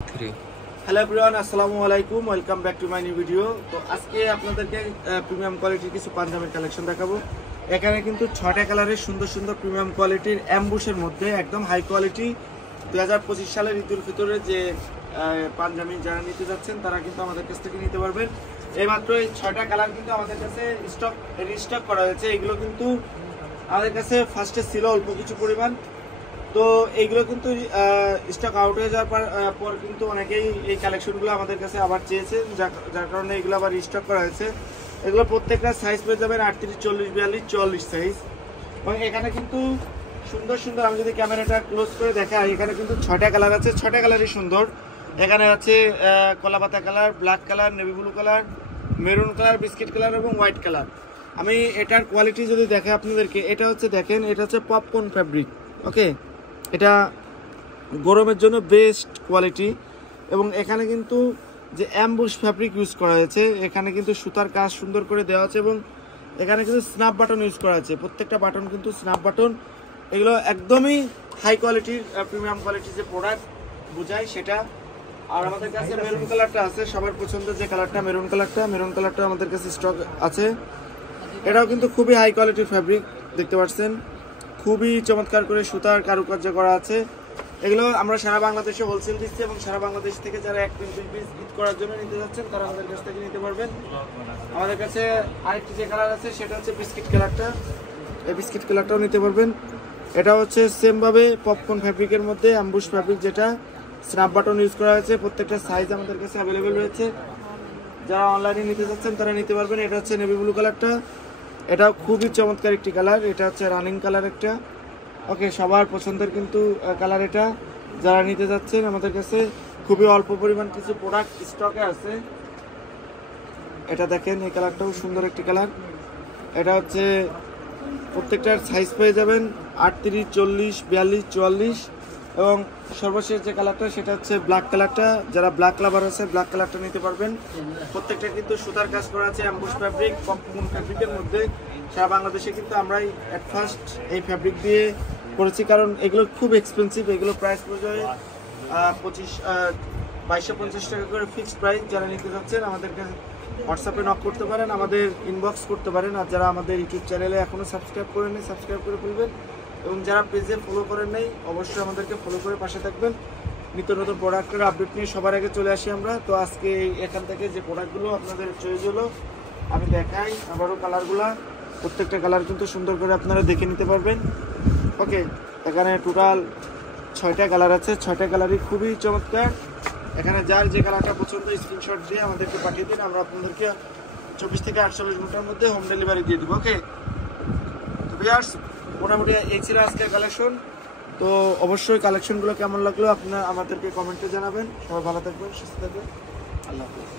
Hello everyone, আসসালামু আলাইকুম, welcome back to my new video. তো আজকে আপনাদেরকে প্রিমিয়াম কোয়ালিটির কিছু পাঞ্জাবির কালেকশন দেখাবো। এখানে কিন্তু 6টা কালারের সুন্দর সুন্দর প্রিমিয়াম কোয়ালিটির অ্যাম্বুশের মধ্যে একদম হাই কোয়ালিটি 2025 সালের ঈদুল ফিতরের যে পাঞ্জাবি যারা নিতে যাচ্ছেন তারা কিন্তু আমাদের কাছ থেকে নিতে পারবেন। এইমাত্র এই 6টা কালার কিন্তু আমাদের কাছে রিস্টক করা হয়েছে। এগুলো কিন্তু আমাদের কাছে ফার্স্টে ছিল অল্প কিছু পরিমাণ, তো এইগুলো কিন্তু স্টক আউট হয়ে যাওয়ার পর কিন্তু অনেকেই এই কালেকশনগুলো আমাদের কাছে আবার চেয়েছে, যার কারণে এগুলো আবার রিস্টক করা হয়েছে। এগুলো প্রত্যেকটা সাইজ পেয়ে যাবেন 38, 40, 42, 44 সাইজ। এবং এখানে কিন্তু সুন্দর সুন্দর, আমি যদি ক্যামেরাটা ক্লোজ করে দেখাই, এখানে কিন্তু 6টা কালার আছে। 6টা কালারই সুন্দর। এখানে আছে কলাপাতা colour, black colour, navy blue colour, maroon colour, biscuit colour এবং হোয়াইট কালার। আমি এটার কোয়ালিটি যদি দেখাই আপনাদেরকে, এটা হচ্ছে দেখেন, এটা হচ্ছে পপকর্ন ফ্যাব্রিক। ওকে, এটা গরমের জন্য বেস্ট কোয়ালিটি। এবং এখানে কিন্তু যে অ্যাম্বুশ ফ্যাব্রিক ইউজ করা হয়েছে, এখানে কিন্তু সুতার কাজ সুন্দর করে দেওয়া আছে এবং এখানে কিন্তু স্ন্যাপ বাটন ইউজ করা আছে। প্রত্যেকটা বাটন কিন্তু স্ন্যাপ বাটন। এগুলো একদমই হাই কোয়ালিটির প্রিমিয়াম কোয়ালিটির যে প্রোডাক্ট বোঝায় সেটা। আর আমাদের কাছে মেরুন কালারটা আছে, সবার পছন্দের যে কালারটা মেরুন কালারটা আমাদের কাছে স্টক আছে। এটাও কিন্তু খুবই হাই কোয়ালিটির ফ্যাব্রিক, দেখতে পাচ্ছেন খুবই চমৎকার করে সুতার কারুকার্য করা আছে। এগুলো আমরা সারা বাংলাদেশে হোলসেল দিচ্ছি এবং সারা বাংলাদেশ থেকে যারা 1 পিস 2 পিস ঈদ করার জন্য নিতে যাচ্ছেন তারা আমাদের কাছ থেকে নিতে পারবেন। আমাদের কাছে আরেকটি যে কালার আছে সেটা হচ্ছে বিস্কিট কালারটা। এই বিস্কিট কালারটাও নিতে পারবেন। এটা হচ্ছে সেমভাবে পপকর্ন ফ্যাব্রিকের মধ্যে অ্যাম্বুশ ফ্যাব্রিক, যেটা স্ন্যাপ বাটন ইউজ করা হয়েছে। প্রত্যেকটা সাইজ আমাদের কাছে অ্যাভেলেবেল রয়েছে। যারা অনলাইনে নিতে যাচ্ছেন তারা নিতে পারবেন। এটা হচ্ছে নেভি ব্লু কালারটা, এটাও খুবই চমৎকার একটি কালার। এটা হচ্ছে রানিং কালার একটা। ওকে, সবার পছন্দের কিন্তু কালার এটা। যারা নিতে যাচ্ছেন আমাদের কাছে খুবই অল্প পরিমাণ কিছু প্রোডাক্ট স্টকে আছে। এটা দেখেন, এই কালারটাও সুন্দর একটি কালার। এটা হচ্ছে প্রত্যেকটার সাইজ পেয়ে যাবেন 38, 40, 42, 44 এবং সর্বশেষ যে কালারটা সেটা হচ্ছে ব্ল্যাক কালারটা। যারা ব্ল্যাক লাভার আছে ব্ল্যাক কালারটা নিতে পারবেন। প্রত্যেকটা কিন্তু সুতার কাজ করা আছে অ্যাম্বুশ ফ্যাব্রিক, পপকর্ন ফ্যাব্রিকের মধ্যে। সারা বাংলাদেশে কিন্তু আমরাই অ্যাট ফার্স্ট এই ফ্যাব্রিক দিয়ে করেছি, কারণ এগুলো খুব এক্সপেন্সিভ। এগুলো প্রাইস পড়ে 2250 টাকা করে ফিক্সড প্রাইস। যারা নিতে যাচ্ছেন আমাদেরকে হোয়াটসঅ্যাপে নক করতে পারেন, আমাদের ইনবক্স করতে পারেন। আর যারা আমাদের ইউটিউব চ্যানেলে এখনও সাবস্ক্রাইব করেননি সাবস্ক্রাইব করে ফেলবেন এবং যারা পেজে ফলো করেন নাই অবশ্যই আমাদেরকে ফলো করে পাশে থাকবেন। নিত্য নতুন প্রোডাক্টের আপডেট নিয়ে সবার আগে চলে আসি আমরা। তো আজকে এখান থেকে যে প্রোডাক্টগুলো আপনাদের চয়েস হলো আমি দেখাই আবারও কালারগুলো। প্রত্যেকটা কালার কিন্তু সুন্দর করে আপনারা দেখে নিতে পারবেন। ওকে, এখানে টোটাল 6টা কালার আছে। 6টা কালারই খুবই চমৎকার। এখানে যার যে কালারটা পছন্দ স্ক্রিনশট দিয়ে আমাদেরকে পাঠিয়ে দিন, আমরা আপনাদেরকে 24 থেকে 48 ঘন্টার মধ্যে হোম ডেলিভারি দিয়ে দেবো। ওকে, তো ভিউয়ার্স, মোটামুটি এই ছিল আজকের কালেকশন। তো অবশ্যই কালেকশনগুলো কেমন লাগলো আপনারা আমাদেরকে কমেন্টে জানাবেন। সবাই ভালো থাকবেন, সুস্থ থাকবেন, আল্লাহ হাফেজ।